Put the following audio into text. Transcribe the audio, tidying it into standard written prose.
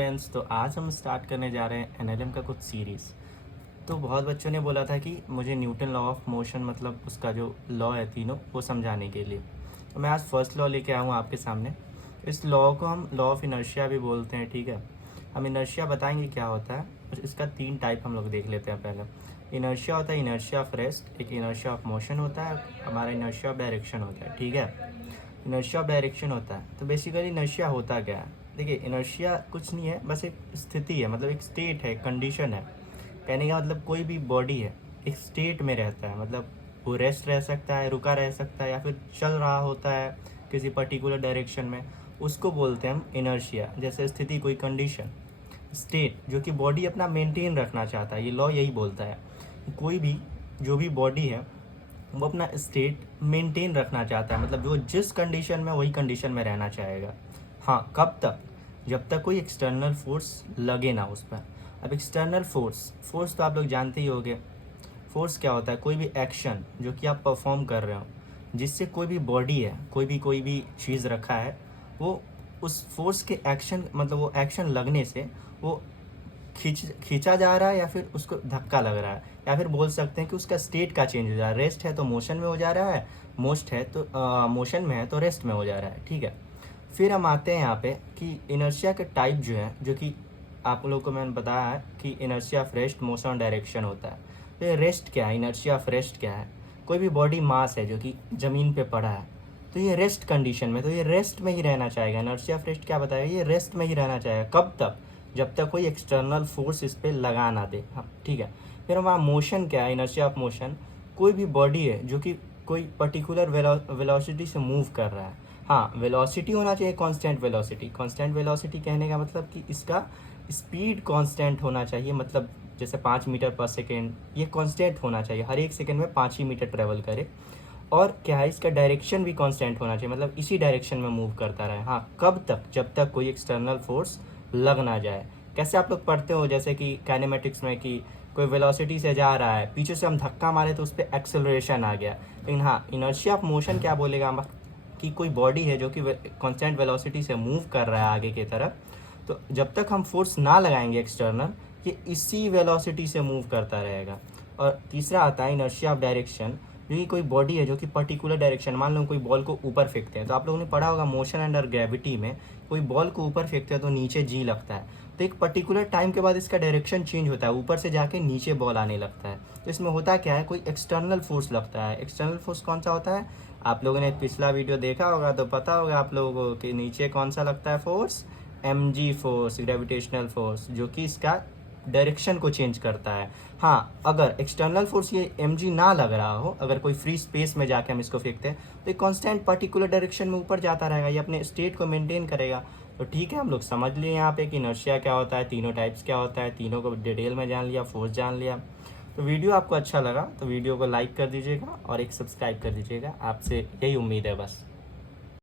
Friends, तो आज हम स्टार्ट करने जा रहे हैं एनएलएम का कुछ सीरीज़। तो बहुत बच्चों ने बोला था कि मुझे न्यूटन लॉ ऑफ मोशन मतलब उसका जो लॉ है तीनों वो समझाने के लिए। तो मैं आज फर्स्ट लॉ लेके आया हूँ आपके सामने। इस लॉ को हम लॉ ऑफ इनर्शिया भी बोलते हैं, ठीक है। हम इनर्शिया बताएंगे क्या होता है और इसका 3 टाइप हम लोग देख लेते हैं। पहले इनर्शिया होता है इनर्शिया ऑफ रेस्ट, एक इनर्शिया ऑफ मोशन होता है, हमारा इनर्शिया ऑफ डायरेक्शन होता है, ठीक है। इनर्शिया ऑफ डायरेक्शन होता है तो बेसिकली इनर्शिया होता क्या है। देखिए, इनर्शिया कुछ नहीं है, बस एक स्थिति है, मतलब एक स्टेट है, कंडीशन है। कहने का मतलब कोई भी बॉडी है एक स्टेट में रहता है, मतलब वो रेस्ट रह सकता है, रुका रह सकता है, या फिर चल रहा होता है किसी पर्टिकुलर डायरेक्शन में, उसको बोलते हैं हम इनर्शिया। जैसे स्थिति, कोई कंडीशन, स्टेट जो कि बॉडी अपना मेंटेन रखना चाहता है। ये लॉ यही बोलता है कि कोई भी जो भी बॉडी है वो अपना स्टेट मेंटेन रखना चाहता है, मतलब वो जिस कंडीशन में वही कंडीशन में रहना चाहेगा। हाँ, कब तक? जब तक कोई एक्सटर्नल फोर्स लगे ना उस पर। अब एक्सटर्नल फोर्स तो आप लोग जानते ही होंगे। फोर्स क्या होता है? कोई भी एक्शन जो कि आप परफॉर्म कर रहे हो, जिससे कोई भी बॉडी है, कोई भी चीज़ रखा है, वो उस फोर्स के एक्शन, मतलब वो एक्शन लगने से वो खींचा जा रहा है या फिर उसको धक्का लग रहा है, या फिर बोल सकते हैं कि उसका स्टेट का चेंज हो जा रहा है। रेस्ट है तो मोशन में हो जा रहा है, मोशन में है तो रेस्ट में हो जा रहा है, ठीक है। फिर हम आते हैं यहाँ पे कि इनर्शिया के टाइप जो है, जो कि आप लोगों को मैंने बताया है कि inertia of rest, motion, direction होता है। तो ये रेस्ट क्या है, इनर्शिया ऑफ रेस्ट क्या है? कोई भी बॉडी मास है जो कि ज़मीन पे पड़ा है, तो ये रेस्ट कंडीशन में, तो ये रेस्ट में ही रहना चाहेगा। इनर्शिया ऑफ रेस्ट क्या बताएगा? ये रेस्ट में ही रहना चाहेगा। कब तक? जब तक कोई एक्सटर्नल फोर्स इस पर लगा ना दे। हाँ, ठीक है। फिर हमारा मोशन क्या है, इनर्शिया ऑफ मोशन। कोई भी बॉडी है जो कि कोई पर्टिकुलर वेलोसिटी से मूव कर रहा है। हाँ, वेलोसिटी होना चाहिए कांस्टेंट वेलोसिटी। कांस्टेंट वेलोसिटी कहने का मतलब कि इसका स्पीड कांस्टेंट होना चाहिए, मतलब जैसे 5 मीटर पर सेकेंड, ये कांस्टेंट होना चाहिए, हर एक सेकेंड में 5 ही मीटर ट्रेवल करे। और क्या है, इसका डायरेक्शन भी कांस्टेंट होना चाहिए, मतलब इसी डायरेक्शन में मूव करता रहे। हाँ, कब तक? जब तक कोई एक्सटर्नल फोर्स लग ना जाए। कैसे आप लोग पढ़ते हो जैसे कि काइनेमेटिक्स में कि कोई वेलोसिटी से जा रहा है, पीछे से हम धक्का मारे तो उस पर एक्सेलरेशन आ गया। लेकिन हाँ, इनर्शिया ऑफ मोशन क्या बोलेगा कि कोई बॉडी है जो कि कांस्टेंट वेलोसिटी से मूव कर रहा है आगे की तरफ, तो जब तक हम फोर्स ना लगाएंगे एक्सटर्नल, ये इसी वेलोसिटी से मूव करता रहेगा। और तीसरा आता है इनर्शिया ऑफ डायरेक्शन, जो कि कोई बॉडी है जो कि पर्टिकुलर डायरेक्शन, मान लो कोई बॉल को ऊपर फेंकते हैं, तो आप लोगों ने पढ़ा होगा मोशन अंडर ग्रेविटी में, कोई बॉल को ऊपर फेंकते हैं तो नीचे जी लगता है। तो एक पर्टिकुलर टाइम के बाद इसका डायरेक्शन चेंज होता है, ऊपर से जाके नीचे बॉल आने लगता है। तो इसमें होता क्या है, कोई एक्सटर्नल फोर्स लगता है। एक्सटर्नल फोर्स कौन सा होता है? आप लोगों ने पिछला वीडियो देखा होगा तो पता होगा आप लोगों को कि नीचे कौन सा लगता है force, mg force, gravitational force, जो कि इसका डायरेक्शन को चेंज करता है। हाँ, अगर एक्सटर्नल फोर्स ये mg ना लग रहा हो, अगर कोई फ्री स्पेस में जाके हम इसको फेंकते हैं, तो ये कांस्टेंट पर्टिकुलर डायरेक्शन में ऊपर जाता रहेगा, ये अपने स्टेट को मेंटेन करेगा। तो ठीक है, हम लोग समझ लिए यहाँ पे कि इनर्शिया क्या होता है, तीनों टाइप्स क्या होता है, तीनों को डिटेल में जान लिया, फोर्स जान लिया। तो वीडियो आपको अच्छा लगा तो वीडियो को लाइक कर दीजिएगा और एक सब्सक्राइब कर दीजिएगा। आपसे यही उम्मीद है बस।